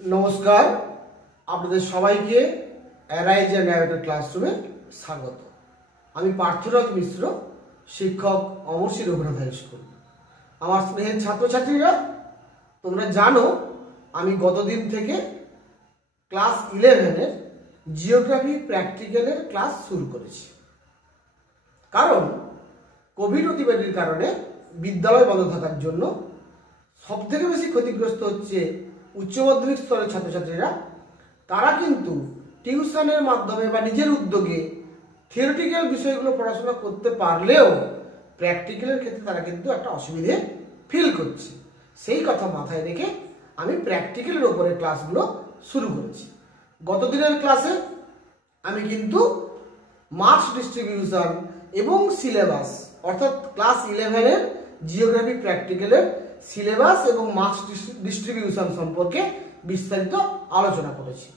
নমস্কার, আপনাদের সবাইকে অ্যারাইজ অ্যান্ড অ্যাওয়েটেড ক্লাসরুমে স্বাগত। আমি পার্থরাজ মিশ্র, শিক্ষক অমরশ্রী রঘুনাথ হাই স্কুল। আমার স্নেহের ছাত্রছাত্রীরা, তোমরা জানো আমি গতদিন থেকে ক্লাস 11-এর জিওগ্রাফি প্র্যাকটিক্যালের ক্লাস শুরু করেছি। কারণ কোভিড অতিমারির কারণে বিদ্যালয় বন্ধ থাকার জন্য সবথেকে বেশি ক্ষতিগ্রস্ত হচ্ছে উচ্চ মাধ্যমিক স্তরের ছাত্রছাত্রীরা। তারা কিন্তু টিউশনের মাধ্যমে বা নিজের উদ্যোগে থিওরিটিক্যাল বিষয়গুলো পড়াশোনা করতে পারলেও প্র্যাকটিক্যালের ক্ষেত্রে তারা কিন্তু একটা অসুবিধে ফিল করছে। সেই কথা মাথায় রেখে আমি প্র্যাকটিক্যালের ওপরে ক্লাসগুলো শুরু করেছি। গতদিনের ক্লাসে আমি কিন্তু মার্কস ডিস্ট্রিবিউশন এবং সিলেবাস, অর্থাৎ ক্লাস 11-এর জিওগ্রাফি প্র্যাকটিক্যালের সিলেবাস এবং মার্কস ডিস্ট্রিবিউশন সম্পর্কে বিস্তারিত আলোচনা করেছি।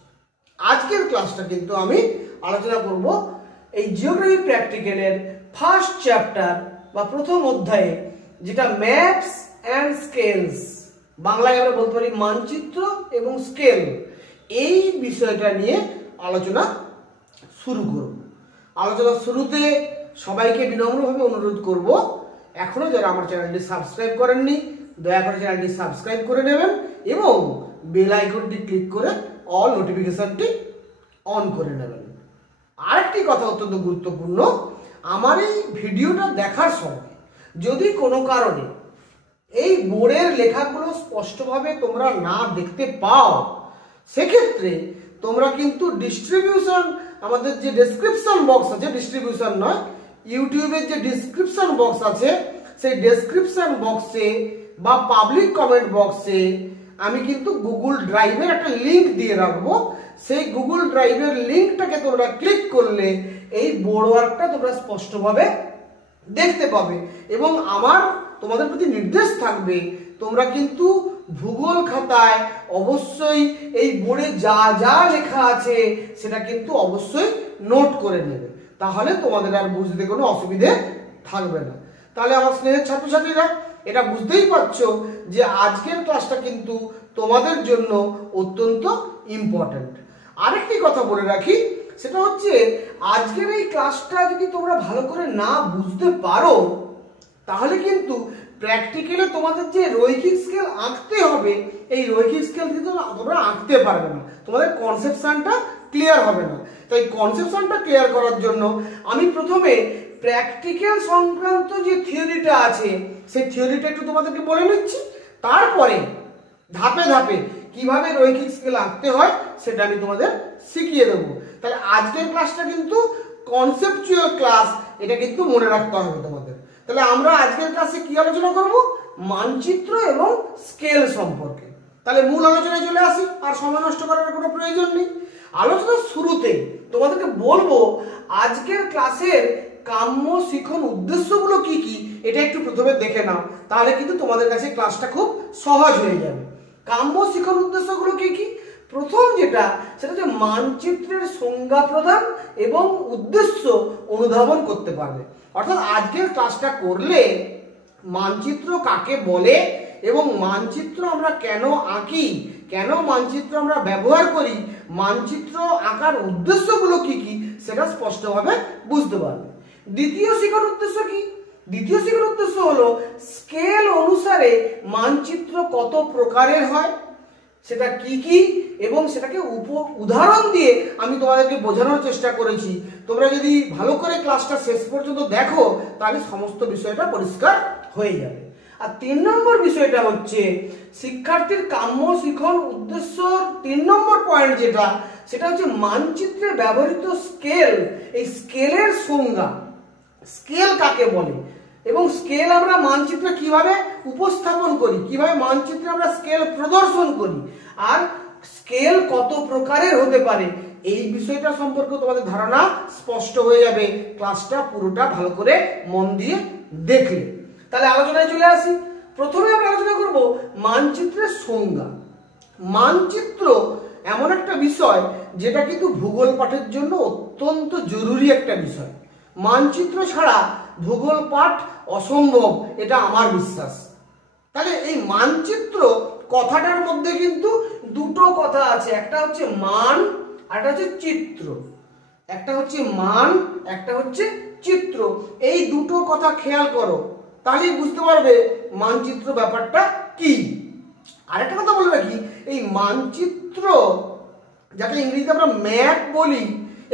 আজকের ক্লাসটা কিন্তু আমি আলোচনা করব এই জিওগ্রাফি প্র্যাকটিক্যালের ফার্স্ট চ্যাপ্টার বা প্রথম অধ্যায়ে, যেটা ম্যাপস অ্যান্ড স্কেলস, বাংলায় আমরা বলতে পারি মানচিত্র এবং স্কেল, এই বিষয়টা নিয়ে আলোচনা শুরু করব। আলোচনার শুরুতে সবাইকে বিনম্রভাবে অনুরোধ করব, এখনো যারা আমার চ্যানেলটি সাবস্ক্রাইব করেননি দয়া করে চ্যানেলটি সাবস্ক্রাইব করে নেবেন এবং বেল আইকনটি ক্লিক করে অল নোটিফিকেশনটি অন করে নেবেন। আরেকটি কথা অত্যন্ত গুরুত্বপূর্ণ, আমার এই ভিডিওটা দেখার সময় যদি কোনো কারণে এই বোর্ডের লেখাগুলো স্পষ্টভাবে তোমরা না দেখতে পাও, সেক্ষেত্রে তোমরা কিন্তু ডিস্ট্রিবিউশন, আমাদের যে ডেসক্রিপশন বক্স আছে, ডিস্ট্রিবিউশন নয়, ইউটিউবের যে ডেসক্রিপশন বক্স আছে, সেই ডেসক্রিপশন বক্সে বা পাবলিক কমেন্ট বক্সে আমি কিন্তু গুগল ড্রাইভের একটা লিঙ্ক দিয়ে রাখবো। সেই গুগল ড্রাইভের লিঙ্কটাকে তোমরা ক্লিক করলে এই বোর্ড ওয়ার্কটা তোমরা স্পষ্টভাবে দেখতে পাবে এবং আমার তোমাদের প্রতি নির্দেশ থাকবে, তোমরা কিন্তু ভূগোল খাতায় অবশ্যই এই বোর্ডে যা যা লেখা আছে সেটা কিন্তু অবশ্যই নোট করে নেবে, তাহলে তোমাদের আর বুঝতে কোনো অসুবিধে থাকবে না। তাহলে আমার স্নেহের ছাত্রছাত্রীরা, এটা বুঝতেই পারছো যে আজকের ক্লাসটা কিন্তু তোমাদের জন্য অত্যন্ত ইম্পর্ট্যান্ট। আরেকটি কথা বলে রাখি, সেটা হচ্ছে আজকের এই ক্লাসটা যদি তোমরা ভালো করে না বুঝতে পারো, তাহলে কিন্তু প্র্যাকটিক্যালে তোমাদের যে রৈখিক স্কেল আঁকতে হবে, এই রৈখিক স্কেল কিন্তু তোমরা আঁকতে পারবে না, তোমাদের কনসেপশনটা ক্লিয়ার হবে না। তাই কনসেপশনটা ক্লিয়ার করার জন্য আমি প্রথমে প্র্যাকটিক্যাল সংক্রান্ত যে থিওরিটা আছে সেই থিওরিটা একটু তোমাদেরকে বলে নিচ্ছি, তারপরে ধাপে ধাপে কিভাবে রৈখিক স্কেল আঁকতে হয় সেটা আমি তোমাদের শিখিয়ে দেবো। তাহলে আজকের ক্লাসটা কিন্তু কনসেপচুয়াল ক্লাস, এটা কিন্তু মনে রাখতে হবে তোমাদের। তাহলে আমরা আজকের ক্লাসে কি আলোচনা করব? মানচিত্র এবং স্কেল সম্পর্কে। তাহলে মূল আলোচনায় চলে আসি, আর সময় নষ্ট করার কোনো প্রয়োজন নেই। আলোচনার শুরুতে তোমাদেরকে বলবো আজকের ক্লাসের কাম্য শিখন উদ্দেশ্যগুলো কি কি, এটা একটু প্রথমে দেখে নাও, তাহলে কিন্তু তোমাদের কাছে ক্লাসটা খুব সহজ হয়ে যাবে। কাম্য শিখন উদ্দেশ্যগুলো কি কি? প্রথম যেটা, সেটা হচ্ছে মানচিত্রের সংজ্ঞা প্রদান এবং উদ্দেশ্য অনুধাবন করতে পারবে। অর্থাৎ আজকের ক্লাসটা করলে মানচিত্র কাকে বলে এবং মানচিত্র আমরা কেন আঁকি, কেন মানচিত্র আমরা ব্যবহার করি, মানচিত্র আঁকার উদ্দেশ্যগুলো কি কি, সেটা স্পষ্টভাবে বুঝতে পারবে। দ্বিতীয় শিখন উদ্দেশ্য কি? দ্বিতীয় শিখন উদ্দেশ্য হলো স্কেল অনুসারে মানচিত্র কত প্রকারের হয়, সেটা কি কি, এবং সেটাকে উদাহরণ দিয়ে আমি তোমাদেরকে বোঝানোর চেষ্টা করেছি। তোমরা যদি ভালো করে ক্লাসটা শেষ পর্যন্ত দেখো, তাহলে সমস্ত বিষয়টা পরিষ্কার হয়ে যাবে। আর 3 নম্বর বিষয়টা হচ্ছে শিক্ষার্থীর কাম্য শিখন উদ্দেশ্য 3 নম্বর পয়েন্ট যেটা, সেটা হচ্ছে মানচিত্রে ব্যবহৃত স্কেল, এই স্কেলের সংজ্ঞা, স্কেল কাকে বলে এবং স্কেল আমরা মানচিত্রে কিভাবে উপস্থাপন করি, কিভাবে মানচিত্রে আমরা স্কেল প্রদর্শন করি, আর স্কেল কত প্রকারের হতে পারে, এই বিষয়টা সম্পর্কে তোমাদের ধারণা স্পষ্ট হয়ে যাবে ক্লাসটা পুরোটা ভালো করে মন দিয়ে দেখলে। তাহলে আলোচনায় চলে আসি। প্রথমে আমরা আলোচনা করব মানচিত্রের সংজ্ঞা। মানচিত্র এমন একটা বিষয় যেটা কিন্তু ভূগোল পাঠের জন্য অত্যন্ত জরুরি একটা বিষয়। মানচিত্র ছাড়া ভূগোল পাঠ অসম্ভব, এটা আমার বিশ্বাস। তাহলে এই মানচিত্র কথাটার মধ্যে কিন্তু দুটো কথা আছে, একটা হচ্ছে মান আর একটা হচ্ছে চিত্র। একটা হচ্ছে মান, একটা হচ্ছে চিত্র। এই দুটো কথা খেয়াল করো, তাহলেই বুঝতে পারবে মানচিত্র ব্যাপারটা কি। আরেকটা কথা বলে রাখি, এই মানচিত্র যাকে ইংরেজিতে আমরা ম্যাপ বলি,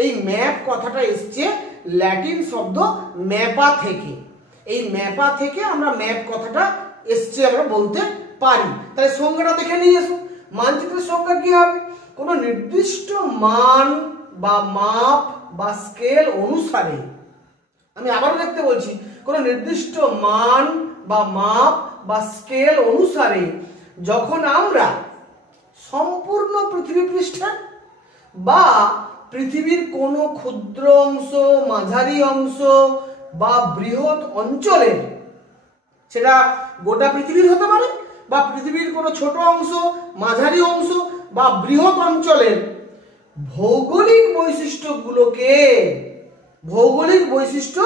এই ম্যাপ কথাটা এসছে ল্যাটিন শব্দ ম্যাপা থেকে। এই ম্যাপা থেকে আমরা ম্যাপ কথাটা এসছে আমরা বলতে পারি। তাহলে সংজ্ঞাটা দেখে নিয়ে এসো। মানচিত্রের সংজ্ঞা কি হবে? কোনো নির্দিষ্ট মান বা মাপ বা স্কেল অনুসারে, আমি আবারও দেখতে বলছি, কোনো নির্দিষ্ট মান বা মাপ বা স্কেল অনুসারে যখন আমরা সম্পূর্ণ পৃথিবী পৃষ্ঠে বা পৃথিবীর কোনো ক্ষুদ্র অংশ, মাঝারি অংশ বা বৃহৎ অঞ্চলের, সেটা গোটা পৃথিবীর হতে পারে বা পৃথিবীর কোনো ছোট অংশ, মাঝারি অংশ বা বৃহৎ অঞ্চলের ভৌগোলিক বৈশিষ্ট্যগুলোকে, ভৌগোলিক বৈশিষ্ট্য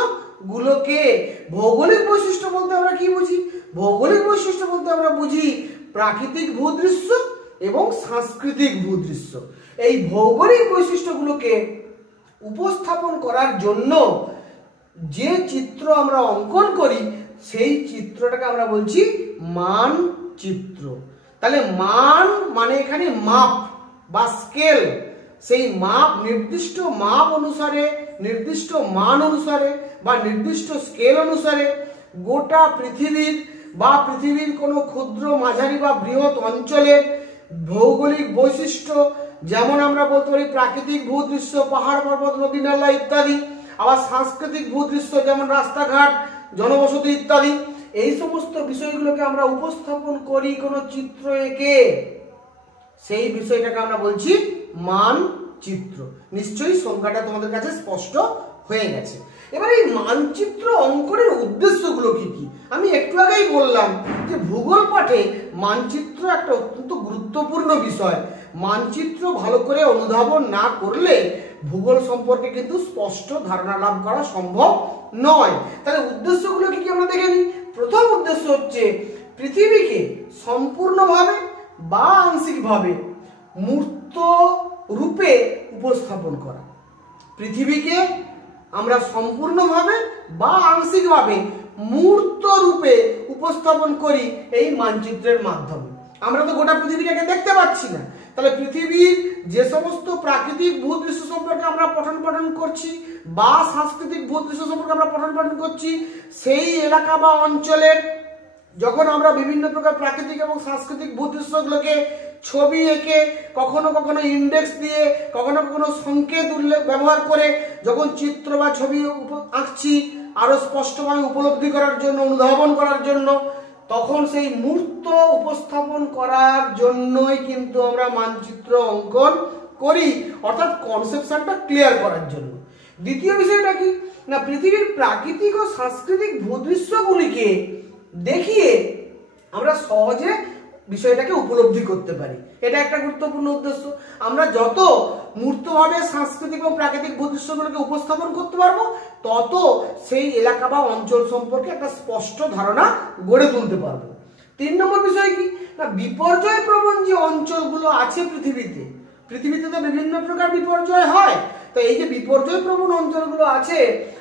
বলতে আমরা কি বুঝি? ভৌগোলিক বৈশিষ্ট্য বলতে আমরা বুঝি প্রাকৃতিক ভূদৃশ্য এবং সাংস্কৃতিক ভূদৃশ্য। এই ভৌগোলিক বৈশিষ্ট্যগুলোকে উপস্থাপন করার জন্য যে চিত্র আমরা অঙ্কন করি, সেই চিত্রটাকে আমরা বলছি মানচিত্র। তাহলে মান মানে এখানে মাপ বা স্কেল। সেই মাপ, নির্দিষ্ট মাপ অনুসারে, নির্দিষ্ট মান অনুসারে বা নির্দিষ্ট স্কেল অনুসারে গোটা পৃথিবীর বা পৃথিবীর কোনো ক্ষুদ্র, মাঝারি বা বৃহৎ অঞ্চলের ভৌগোলিক বৈশিষ্ট্য, যেমন আমরা বলতে পারি প্রাকৃতিক ভূদৃশ্য, পাহাড় পর্বত, নদী নালা ইত্যাদি। আবার সাংস্কৃতিক ভূদৃশ্য যেমন রাস্তাঘাট, জনবসতি ইত্যাদি। এই সমস্ত বিষয়গুলোকে আমরা উপস্থাপন করি কোনো চিত্র এঁকে, সেই বিষয়টাকে আমরা বলছি মানচিত্র। নিশ্চয়ই সংজ্ঞাটা তোমাদের কাছে স্পষ্ট হয়ে গেছে। এবার এই মানচিত্র অঙ্কনের উদ্দেশ্যগুলো কি কি? আমি একটু আগেই বললাম যে ভূগোল পাঠে মানচিত্র একটা অত্যন্ত গুরুত্বপূর্ণ বিষয়। মানচিত্র ভালো করে অনুধাবন না করলে ভূগোল সম্পর্কে কিন্তু স্পষ্ট ধারণা লাভ করা সম্ভব নয়। তাহলে উদ্দেশ্যগুলো কি কি আমরা দেখে নিই। প্রথম উদ্দেশ্য হচ্ছে পৃথিবীকে সম্পূর্ণভাবে বা আংশিকভাবে মূর্ত রূপে উপস্থাপন করা। পৃথিবীকে আমরা সম্পূর্ণভাবে বা আংশিকভাবে মূর্ত রূপে উপস্থাপন করি এই মানচিত্রের মাধ্যমে। আমরা তো গোটা পৃথিবীটাকে দেখতে পাচ্ছি না, তাহলে পৃথিবীর যে সমস্ত প্রাকৃতিক ভূদৃশ্য সম্পর্কে আমরা পঠন পাঠন করছি বা সাংস্কৃতিক ভূদৃশ্য সম্পর্কে আমরা পঠন পাঠন করছি, সেই এলাকা বা অঞ্চলের যখন আমরা বিভিন্ন প্রকার প্রাকৃতিক এবং সাংস্কৃতিক ভূদৃশ্যগুলোকে ছবি এঁকে, কখনো কখনো ইন্ডেক্স দিয়ে, কখনো কখনো সংকেত উল্লেখ ব্যবহার করে যখন চিত্র বা ছবি আঁকছি আরো স্পষ্টভাবে উপলব্ধি করার জন্য, অনুধাবন করার জন্য, তখন সেই মূর্ত উপস্থাপন করার জন্যই কিন্তু আমরা মানচিত্র অঙ্কন করি, অর্থাৎ কনসেপশনটা ক্লিয়ার করার জন্য। দ্বিতীয় বিষয়টা কি না, পৃথিবীর প্রাকৃতিক ও সাংস্কৃতিক ভূদৃশ্যগুলিকে দেখিয়ে আমরা সহজে বিষয়টাকে উপলব্ধি করতে পারি। এটা একটা গুরুত্বপূর্ণ উদ্দেশ্য। আমরা যত মূর্তভাবে সাংস্কৃতিক এবং প্রাকৃতিক ভূদৃশ্যগুলোকে উপস্থাপন করতে পারবো, তত সেই এলাকা বা অঞ্চল সম্পর্কে একটা স্পষ্ট ধারণা গড়ে তুলতে পারবো। 3 নম্বর বিষয় কি না, বিপর্যয় প্রবণ যে অঞ্চলগুলো আছে পৃথিবীতে তো বিভিন্ন প্রকার বিপর্যয় হয়। তো এই যে বিপর্যয় প্রবণ অঞ্চলগুলো আছে,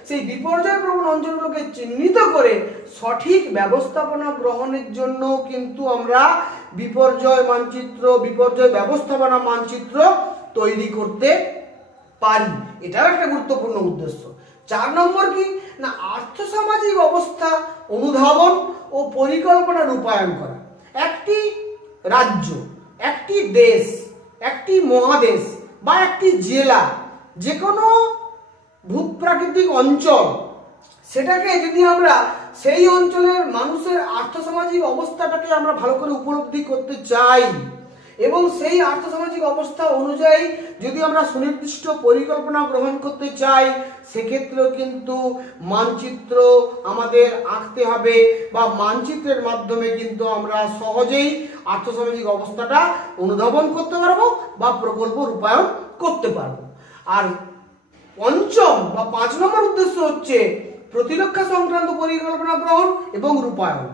সেই বিপর্যয় প্রবণ অঞ্চলগুলোকে চিহ্নিত করে সঠিক ব্যবস্থাপনা গ্রহণের জন্য কিন্তু আমরা বিপর্যয় মানচিত্র, বিপর্যয় ব্যবস্থাপনা মানচিত্র তৈরি করতে পারি। এটাও একটা গুরুত্বপূর্ণ উদ্দেশ্য। 4 নম্বর কি না, আর্থসামাজিক অবস্থা অনুধাবন ও পরিকল্পনা রূপায়ণ করা। একটি রাজ্য, একটি দেশ, একটি মহাদেশ বা একটি জেলা, যে কোনো ভূপ্রাকৃতিক অঞ্চল, সেটাকে যদি আমরা সেই অঞ্চলের মানুষের আর্থসামাজিক অবস্থাটাকে আমরা ভালো করে উপলব্ধি করতে চাই এবং সেই আর্থসামাজিক অবস্থা অনুযায়ী যদি আমরা সুনির্দিষ্ট পরিকল্পনা গ্রহণ করতে চাই, সেক্ষেত্রেও কিন্তু মানচিত্র আমাদের আঁকতে হবে বা মানচিত্রের মাধ্যমে কিন্তু আমরা সহজেই আর্থসামাজিক অবস্থাটা অনুধাবন করতে পারবো বা প্রকল্প রূপায়ণ করতে পারবো। আর পঞ্চম বা 5 নম্বর উদ্দেশ্য হচ্ছে প্রতিরক্ষা সংক্রান্ত পরিকল্পনা গ্রহণ এবং রূপায়ণ।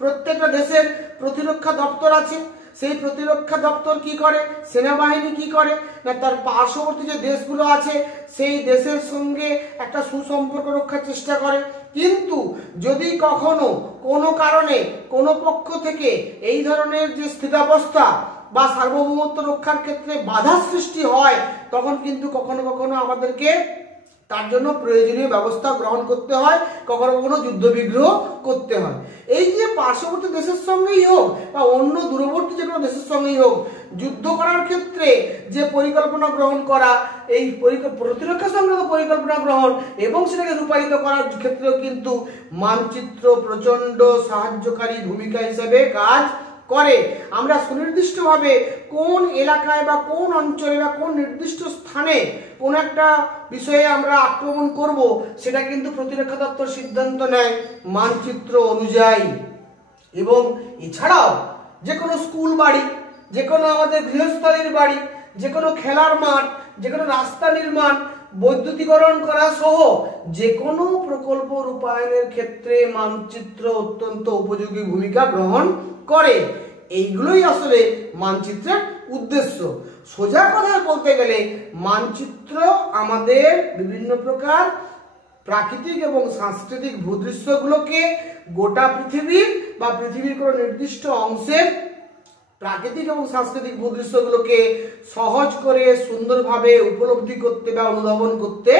প্রত্যেকটা দেশের প্রতিরক্ষা দপ্তর আছে সেই প্রতিরক্ষা দপ্তর কি করে, সেনাবাহিনী কি করে না তার পার্শ্ববর্তী যে দেশগুলো আছে সেই দেশের সঙ্গে একটা সুসম্পর্ক রক্ষার চেষ্টা করে। কিন্তু যদি কখনো কোনো কারণে কোনো পক্ষ থেকে এই ধরনের যে স্থিতাবস্থা বা সার্বভৌমত্ব রক্ষার ক্ষেত্রে বাধা সৃষ্টি হয়, তখন কিন্তু কখনো কখনো আমাদেরকে তার জন্য প্রয়োজনীয় ব্যবস্থা গ্রহণ করতে হয়, কখনো কখনো যুদ্ধ বিগ্রহ করতে হয়। এই যে পার্শ্ববর্তী দেশের সঙ্গেই হোক বা অন্য দূরবর্তী যে কোনো দেশের সঙ্গেই হোক, যুদ্ধ করার ক্ষেত্রে যে পরিকল্পনা গ্রহণ করা, এই প্রতিরক্ষা সংক্রান্ত পরিকল্পনা গ্রহণ এবং সেটাকে রূপায়িত করার ক্ষেত্রেও কিন্তু মানচিত্র প্রচন্ড সাহায্যকারী ভূমিকা হিসেবে কাজ করে। আমরা সুনির্দিষ্টভাবে কোন এলাকায় বা কোন অঞ্চলে বা কোন নির্দিষ্ট স্থানে কোন একটা বিষয়ে আমরা আক্রমণ করব, সেটা কিন্তু প্রতিরক্ষা দপ্তর সিদ্ধান্ত নেয় মানচিত্র অনুযায়ী। এবং এছাড়াও যে কোনো স্কুল বাড়ি, যে কোনো আমাদের গৃহস্থলীর বাড়ি, যে কোনো খেলার মাঠ, যে কোনো রাস্তা নির্মাণ, বৈদ্যুতিকরণ করা সহ যে কোনো প্রকল্প রূপায়ণের ক্ষেত্রে মানচিত্র অত্যন্ত উপযোগী ভূমিকা গ্রহণ করে। এইগুলোই আসলে মানচিত্রের উদ্দেশ্য। সোজা কথায় বলতে গেলে মানচিত্র আমাদের বিভিন্ন প্রকার প্রাকৃতিক এবং সাংস্কৃতিক ভূদৃশ্যগুলোকে গোটা পৃথিবীর বা পৃথিবীর কোনো নির্দিষ্ট অংশের প্রাকৃতিক এবং সাংস্কৃতিক ভূদৃশ্যগুলোকে সহজ করে সুন্দরভাবে উপলব্ধি করতে বা অনুধাবন করতে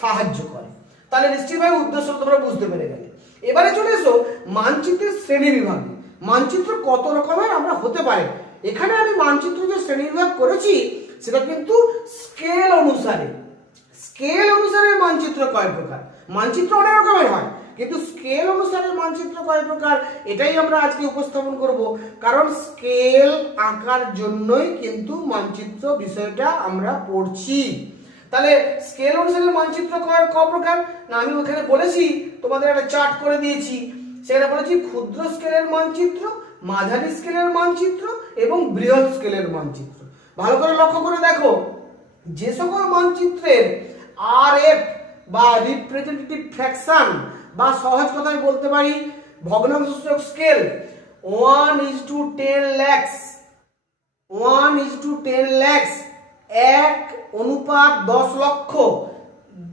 সাহায্য করে। তাহলে নিশ্চিতভাবে উদ্দেশ্য তোমরা বুঝতে পেরে গেলে। এবারে চলে এসো মানচিত্রের শ্রেণী বিভাগে। মানচিত্র কত রকমের আমরা হতে পারে। এখানে আমি মানচিত্র যে শ্রেণী বিভাগ করেছি সেটা কিন্তু স্কেল অনুসারে। স্কেল অনুসারে মানচিত্র কয় প্রকার, মানচিত্র অনেক রকমের হয়, কিন্তু স্কেল অনুসারে মানচিত্র কয় প্রকার এটাই আমরা আজকে উপস্থাপন করব। কারণ স্কেল আঁকার জন্যই কিন্তু মানচিত্র বিষয়টা আমরা পড়ছি। তাহলে স্কেল অনুসারে মানচিত্র কয় প্রকার না, আমি ওখানে বলেছি, তোমাদের একটা চার্ট করে দিয়েছি। সেখানে বলেছি ক্ষুদ্র স্কেলের মানচিত্র, মাঝারি স্কেলের মানচিত্র এবং বৃহৎ স্কেলের মানচিত্র। ভালো করে লক্ষ্য করে দেখো, যে সকল মানচিত্রের আরএফ বা রিপ্রেজেন্টেটিভ ফ্র্যাকশন বা সহজ কথায় বলতে পারি ভগ্নাংশসূচক স্কেল 1:10 লাখ 1:10 লক্ষ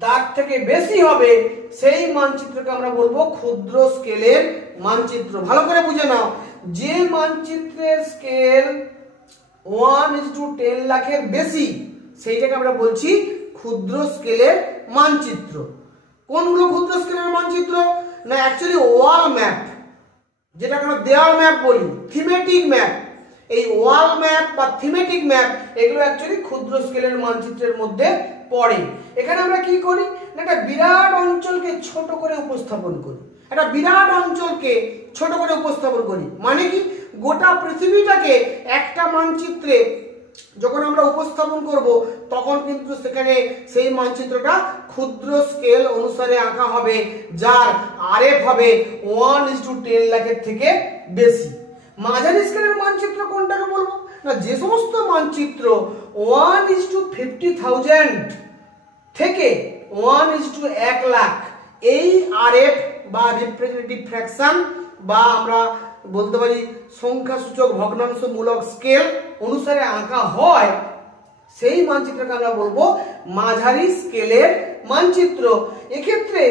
তার থেকে বেশি হবে, সেই মানচিত্রকে আমরা বলবো ক্ষুদ্র স্কেলের মানচিত্র। ভালো করে বুঝে নাও, যে মানচিত্রের স্কেল 1:10 লাখের বেশি সেইটাকে আমরা বলছি ক্ষুদ্র স্কেলের মানচিত্র। কোনগুলো ক্ষুদ্র স্কেলের মানচিত্র না, অ্যাকচুয়ালি ওয়াল ম্যাপ, যেটা আমরা দেওয়াল ম্যাপ বলি, থিমেটিক ম্যাপ, এই ওয়াল ম্যাপ বা থিমেটিক ম্যাপ এগুলো অ্যাকচুয়ালি ক্ষুদ্র স্কেলের মানচিত্রের মধ্যে পড়ে। এখানে আমরা কি করি না, একটা বিরাট অঞ্চলকে ছোট করে উপস্থাপন করি, একটা বিরাট অঞ্চলকে ছোট করে উপস্থাপন করি। মানে কি, গোটা পৃথিবীটাকে একটা মানচিত্রে যখন আমরা উপস্থাপন করব তখন কিন্তু সেখানে সেই মানচিত্রটা ক্ষুদ্র স্কেল অনুসারে আঁকা হবে, যার আরএফ হবে 1:10 লাখের থেকে বেশি। মাঝারি স্কেলের মানচিত্র কোনটাকে বলবো না, যে সমস্ত মানচিত্র 1:50,000 থেকে 1:1 লাখ এই আরএফ বা রিপ্রেজেন্টেটিভ ফ্র্যাকশন বা আমরা বলতে পারি সংখ্যাসূচক ভগ্নাংশমূলক স্কেল অনুসারে আঁকা হয়, সেই মানচিত্রকে আমরা বলবো মাঝারি স্কেলের মানচিত্র। এক্ষেত্রে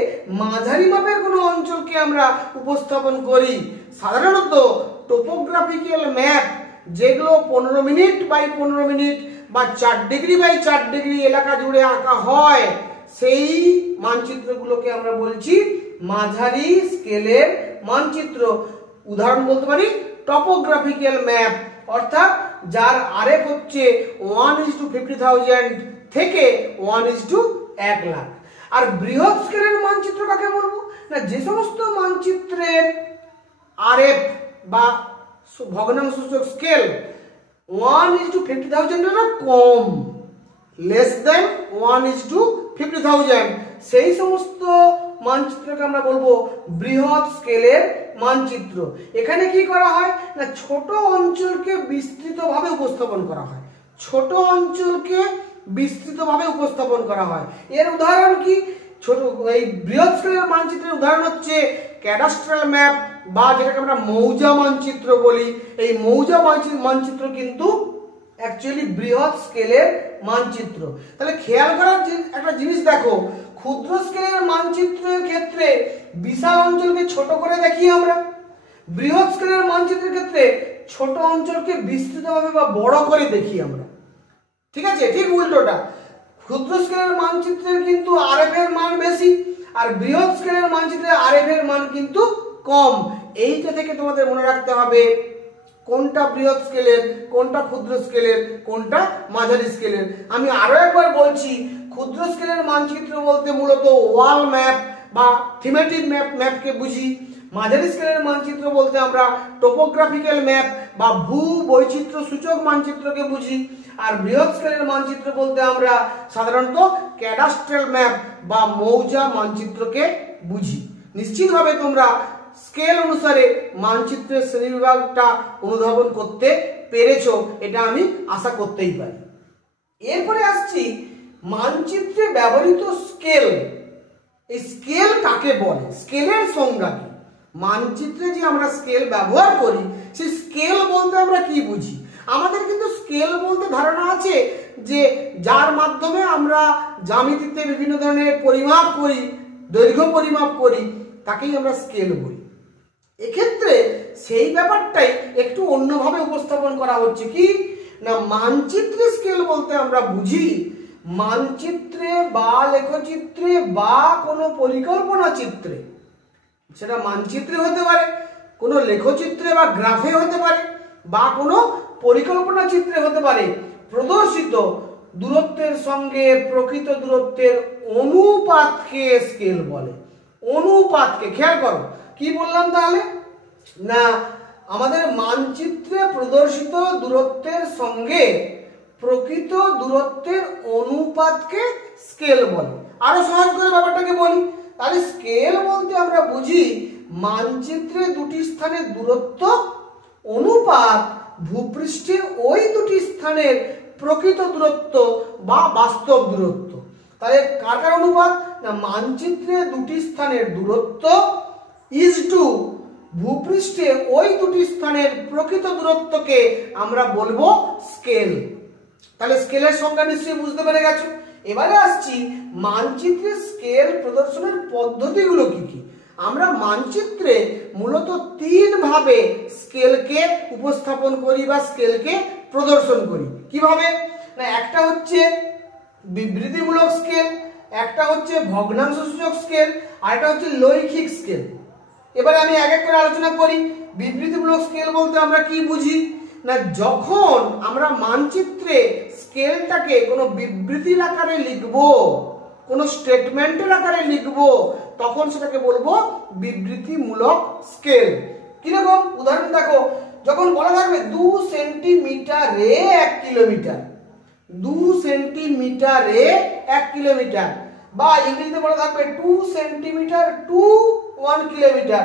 মাঝারি মাপের কোনো অঞ্চলকে আমরা উপস্থাপন করি সাধারণত টোপোগ্রাফিক্যাল ম্যাপ, যেগুলো 15 মিনিট বাই 15 মিনিট বা 4 ডিগ্রি বাই 4 ডিগ্রি এলাকা জুড়ে আঁকা হয়, সেই মানচিত্রগুলোকে আমরা বলছি মাঝারি স্কেলের মানচিত্র। উদাহরণ বলতে পারি টপোগ্রাফিক্যাল ম্যাপ, অর্থাৎ যার আরএফ হচ্ছে 1:50,000 থেকে 1:1 লাখ। আর বৃহৎ স্কেলের মানচিত্র কাকে বলবো না, যে সমস্ত মানচিত্রের আরএফ বা ভগ্নাংশসূচক স্কেল 1:50,000 এর কম, লেস দেন 1:50,000, সেই সমস্ত মানচিত্রকে আমরা বলবো বৃহৎ স্কেলের মানচিত্র। এখানে কি করা হয় না, ছোট অঞ্চলকে বিস্তৃতভাবে উপস্থাপন করা হয়, ছোট অঞ্চলকে বিস্তৃতভাবে উপস্থাপন করা হয়। এর উদাহরণ কি, ছোট এই বৃহৎ স্কেলের মানচিত্রের উদাহরণ হচ্ছে ক্যাডাস্ট্রাল ম্যাপ বা যেটাকে আমরা মৌজা মানচিত্র বলি, এই মৌজা মানচিত্র কিন্তু অ্যাকচুয়ালি বৃহৎ স্কেলের মানচিত্র। তাহলে খেয়াল করার একটা জিনিস দেখো, ক্ষুদ্র স্কেলের মানচিত্রের ক্ষেত্রে বিশাল অঞ্চলকে ছোট করে দেখি আমরা, বৃহৎ স্কেলের মানচিত্রের ক্ষেত্রে ছোট অঞ্চলকে বিস্তৃতভাবে বা বড় করে দেখি আমরা। ঠিক আছে, ঠিক উল্টোটা, ক্ষুদ্র স্কেলের মানচিত্রের কিন্তু আরএফ এর মান বেশি, আর বৃহৎ স্কেলের মানচিত্রে আরএফ এর মান কিন্তু কম। এইটা থেকে তোমাদের মনে রাখতে হবে কোনটা বৃহৎ স্কেলের, কোনটা ক্ষুদ্র স্কেলের, কোনটা মাঝারি স্কেলের। আমি আরো একবার বলছি, ক্ষুদ্র স্কেলের মানচিত্র বলতে মূলত ওয়াল ম্যাপ বা থিমেটিক ম্যাপকে বুঝি। মাঝারি স্কেলের মানচিত্র বলতে আমরা টোপোগ্রাফিক্যাল ম্যাপ বা ভূ বৈচিত্র্য সূচক মানচিত্রকে বুঝি। আর বৃহৎ স্কেলের মানচিত্র বলতে আমরা সাধারণত ক্যাডাস্ট্রাল ম্যাপ বা মৌজা মানচিত্রকে বুঝি। নিশ্চিতভাবে তোমরা স্কেল অনুসারে মানচিত্রের শ্রেণীবিভাগটা অনুধাবন করতে পেরেছো, এটা আমি আশা করতেই পারি। এরপরে আসছি মানচিত্রে ব্যবহৃত স্কেল। এই স্কেল কাকে বলে, স্কেলের সংজ্ঞা কি? মানচিত্রে যে আমরা স্কেল ব্যবহার করি, সেই স্কেল বলতে আমরা কি বুঝি? আমাদের কিন্তু স্কেল বলতে ধারণা আছে যে যার মাধ্যমে আমরা জ্যামিতিতে বিভিন্ন ধরনের পরিমাপ করি, দৈর্ঘ্য পরিমাপ করি, তাকেই আমরা স্কেল বলি। এক্ষেত্রে সেই ব্যাপারটাই একটু অন্যভাবে উপস্থাপন করা হচ্ছে। কি না, মানচিত্রে স্কেল বলতে আমরা বুঝি মানচিত্রে বা লেখচিত্রে বা কোনো পরিকল্পনা চিত্রে, সেটা মানচিত্রে হতে পারে, কোনো লেখচিত্রে বা গ্রাফে হতে পারে, বা কোনো পরিকল্পনা চিত্রে হতে পারে, প্রদর্শিত দূরত্বের সঙ্গে প্রকৃত দূরত্বের অনুপাতকে স্কেল বলে। অনুপাতকে, খেয়াল করো কি বললাম তাহলে, না আমাদের মানচিত্রে প্রদর্শিত দূরত্বের সঙ্গে প্রকৃত দূরত্বের অনুপাতকে স্কেল বলে। আরো সহজ করে ব্যাপারটাকে বলি, তাহলে স্কেল বলতে আমরা বুঝি মানচিত্রে দুটি স্থানের দূরত্ব অনুপাত ভূপৃষ্ঠে ওই দুটি স্থানের প্রকৃত দূরত্ব বা বাস্তব দূরত্ব। তাহলে কার কার অনুপাত, না মানচিত্রে দুটি স্থানের দূরত্ব ইজ টু ভূপৃষ্ঠে ওই দুটি স্থানের প্রকৃত দূরত্বকে আমরা বলবো স্কেল। তাহলে স্কেলের সংজ্ঞা নিশ্চয়ই বুঝতে পেরে গেছো। এবারে আসছি মানচিত্রে স্কেল প্রদর্শনের পদ্ধতিগুলো কি কি। আমরা মানচিত্রে মূলত তিন ভাবে স্কেলকে উপস্থাপন করি বা স্কেলকে প্রদর্শন করি। কিভাবে, না একটা হচ্ছে বিবৃতিমূলক স্কেল, একটা হচ্ছে ভগ্নাংশ সূচক স্কেল, আর একটা হচ্ছে লৈখিক স্কেল। এবারে আমি এক এক করে আলোচনা করি। বিবৃতিমূলক স্কেল বলতে আমরা কি বুঝি, না যখন আমরা মানচিত্রে স্কেলটাকে কোনো বিবৃতির আকারে লিখব, কোনো স্টেটমেন্টের আকারে লিখব, তখন সেটাকে বলবো বিবৃতিমূলক স্কেল। কিরকম, উদাহরণ দেখো, যখন বলা থাকবে 2 সেন্টিমিটারে 1 কিলোমিটার, 2 সেন্টিমিটারে 1 কিলোমিটার, বা ইংরেজিতে বলা থাকবে 2 সেন্টিমিটার টু 1 কিলোমিটার,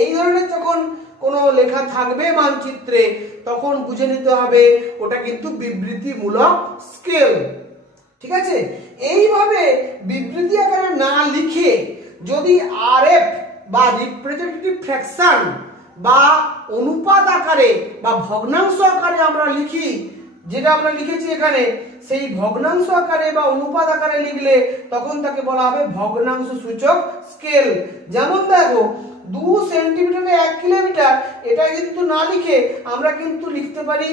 এই ধরনের যখন কোনো লেখা থাকবে মানচিত্রে, তখন বুঝে নিতে হবে ওটা কিন্তু বিবৃতিমূলক স্কেল। ঠিক আছে, এইভাবে বিবৃতি আকারে না লিখে যদি আরএফ বা রিপ্রেজেন্টেটিভ ফ্র্যাকশন বা অনুপাত আকারে বা ভগ্নাংশ আকারে আমরা লিখি, যেটা আমরা লিখেছি এখানে, সেই ভগ্নাংশ আকারে বা অনুপাত আকারে লিখলে তখন তাকে বলা হবে ভগ্নাংশ সূচক স্কেল। যেমন দেখো 2 সেন্টিমিটারে 1 কিলোমিটার, এটা কিন্তু না লিখে আমরা কিন্তু লিখতে পারি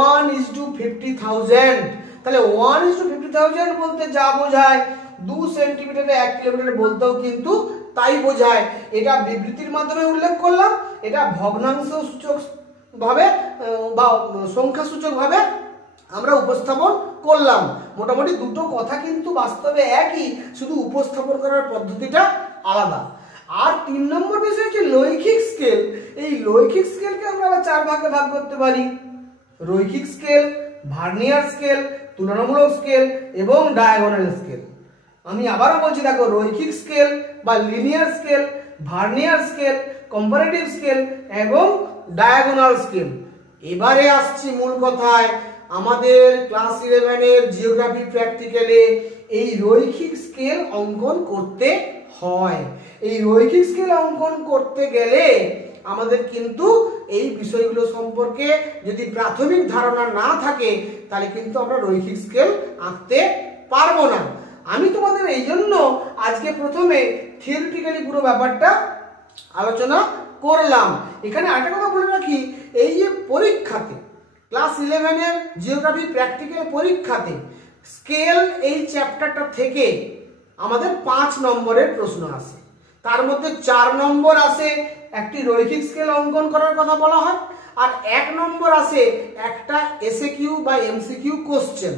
1:50,000। তাহলে 1:50,000 বলতে যা বোঝায় 2 সেন্টিমিটারে 1 কিলোমিটার বলতেও কিন্তু তাই বোঝায়। এটা বিবৃতির মাধ্যমে উল্লেখ করলাম, এটা ভগ্নাংশ সূচক ভাবে বা সংখ্যা সূচক ভাবে আমরা উপস্থাপন করলাম। মোটামুটি দুটো কথা কিন্তু বাস্তবে একই, শুধু উপস্থাপন করার পদ্ধতিটা আলাদা। আর 3 নম্বর বিষয় হচ্ছে লৈখিক স্কেল। এই লৈখিক স্কেলকে আমরা আবার 4 ভাগে ভাগ করতে পারি: রৈখিক স্কেল, ভার্নিয়ার স্কেল, তুলনামূলক স্কেল এবং ডায়াগোনাল স্কেল। আমি আবারও বলছি, দেখো, রৈখিক স্কেল বা linear scale, vernier scale, comparative scale এবং ডায়াগোনাল স্কেল। এবারে আসছি মূল কথায়। আমাদের ক্লাস 11 এর জিওগ্রাফি প্র্যাকটিক্যালে এই রৈখিক স্কেল অঙ্কন করতে হয়। এই রৈখিক স্কেল অঙ্কন করতে গেলে আমাদের কিন্তু এই বিষয়গুলো সম্পর্কে যদি প্রাথমিক ধারণা না থাকে তাহলে কিন্তু আমরা রৈখিক স্কেল আঁকতে পারবো না। আমি তোমাদের এই জন্য আজকে প্রথমে থিওরিটিক্যালি পুরো ব্যাপারটা আলোচনা করলাম। এখানে আরেকটা কথা বলে রাখি, এই যে পরীক্ষাতে ক্লাস 11-এর জিওগ্রাফি প্র্যাকটিক্যাল পরীক্ষাতে স্কেল এই চ্যাপ্টারটা থেকে আমাদের 5 নম্বরের প্রশ্ন আসে। তার মধ্যে 4 নম্বর আসে একটি রৈখিক স্কেল অঙ্কন করার কথা বলা হয়, আর 1 নম্বর আসে একটা এসএকিউ বা এমসিকিউ কোশ্চেন।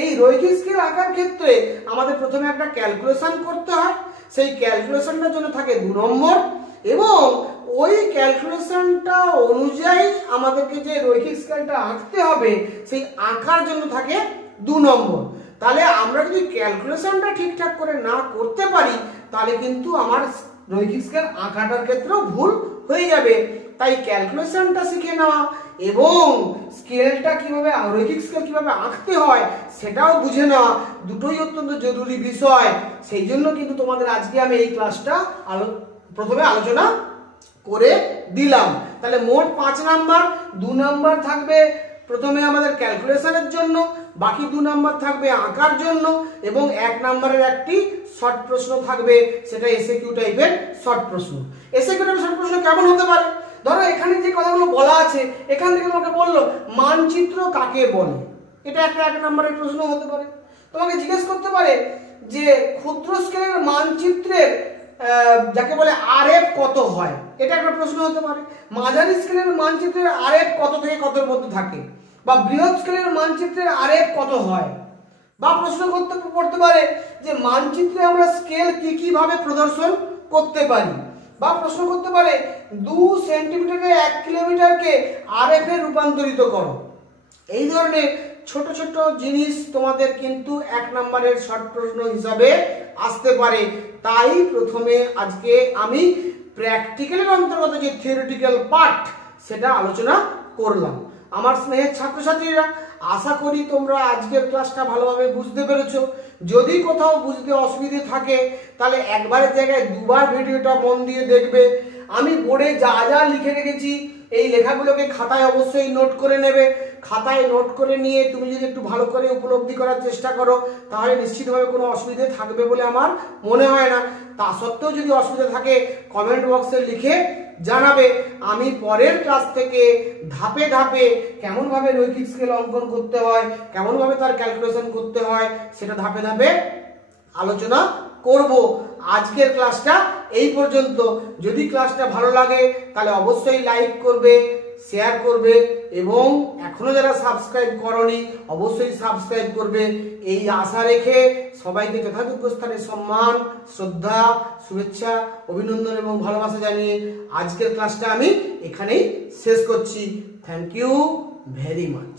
এই রৈখিক স্কেল আঁকার ক্ষেত্রে আমাদের প্রথমে একটা ক্যালকুলেশন করতে হয়, সেই ক্যালকুলেশনটার জন্য থাকে 2 নম্বর, এবং ওই ক্যালকুলেশনটা অনুযায়ী আমাদেরকে যে রৈখিক স্কেলটা আঁকতে হবে সেই আঁকার জন্য থাকে 2 নম্বর। তাহলে আমরা যদি ক্যালকুলেশনটা ঠিকঠাক করে না করতে পারি তাহলে কিন্তু আমার রৈখিক স্কেল আঁকাটার ক্ষেত্রেও ভুল হয়ে যাবে। তাই ক্যালকুলেশনটা শিখে নেওয়া এবং স্কেলটা কিভাবে, রৈখিক স্কেল কিভাবে আঁকতে হয় সেটাও বুঝে নেওয়া দুটোই অত্যন্ত জরুরি বিষয়। সেই জন্য কিন্তু তোমাদের আজকে আমি এই ক্লাসটা প্রথমে আলোচনা করে দিলাম। তাহলে মোট 5 নাম্বার, 2 নাম্বার থাকবে প্রথমে আমাদের ক্যালকুলেশনের জন্য, বাকি 2 নাম্বার থাকবে আঁকার জন্য, এবং 1 নাম্বারের একটি শর্ট প্রশ্ন থাকবে, সেটা এসএকিউ টাইপের শর্ট প্রশ্ন। এসএকিউ টাইপের শর্ট প্রশ্ন কেমন হতে পারে? ধরো এখানে যে কথাগুলো বলা আছে এখান থেকে তোমাকে বললো মানচিত্র কাকে বলে, এটা একটা 1 নাম্বারের প্রশ্ন হতে পারে। তোমাকে জিজ্ঞেস করতে পারে যে ক্ষুদ্র স্কেলের মানচিত্রের যাকে বলে আরএফ কত হয়, এটা একটা প্রশ্ন হতে পারে। মাঝারি স্কেলের মানচিত্রের আরএফ কত থেকে কতর মধ্যে থাকে, বা বৃহৎ স্কেলের মানচিত্রের আরএফ কত হয়। বা প্রশ্ন করতে পারে যে মানচিত্রে আমরা স্কেল কি ভাবে প্রদর্শন করতে পারি। বা প্রশ্ন করতে পারে 2 সেন্টিমিটারে 1 কিলোমিটারকে আরএফ এ রূপান্তরিত করো। এই ধরনের ছোট ছোট জিনিস তোমাদের কিন্তু 1 নম্বরের শর্ট প্রশ্ন হিসাবে আসতে পারে। তাই প্রথমে আজকে আমি প্র্যাকটিক্যালের অন্তর্গত যে থিওরিটিক্যাল পার্ট সেটা আলোচনা করলাম। আমার স্নেহের ছাত্রছাত্রীরা, আশা করি তোমরা আজকের ক্লাসটা ভালোভাবে বুঝতে পেরেছো। যদি কোথাও বুঝতে অসুবিধে থাকে তাহলে একবারের জায়গায় 2 বার ভিডিওটা মন দিয়ে দেখবে। আমি বোর্ডে যা যা লিখে রেখেছি এই লেখাগুলোকে খাতায় অবশ্যই নোট করে নেবে। খাতায় নোট করে নিয়ে তুমি যদি একটু ভালো করে উপলব্ধি করার চেষ্টা করো তাহলে নিশ্চিতভাবে কোনো অসুবিধে থাকবে বলে আমার মনে হয় না। তা সত্ত্বেও যদি অসুবিধা থাকে কমেন্ট বক্সে লিখে জানাবে। আমি পরের ক্লাস থেকে ধাপে ধাপে কেমনভাবে রৈখিক স্কেল অঙ্কন করতে হয়, কেমনভাবে তার ক্যালকুলেশন করতে হয় সেটা ধাপে ধাপে আলোচনা করব। আজকের ক্লাসটা এই পর্যন্ত। যদি ক্লাসটা ভালো লাগে তাহলে অবশ্যই লাইক করবে, শেয়ার করবে, এবং এখনো যারা সাবস্ক্রাইব করনি অবশ্যই সাবস্ক্রাইব করবে। এই আশা রেখে সবাইকে যথাযোগ্য স্থানে সম্মান, শ্রদ্ধা, শুভেচ্ছা, অভিনন্দন এবং ভালোবাসা জানিয়ে আজকের ক্লাসটা আমি এখানেই শেষ করছি। Thank you very much.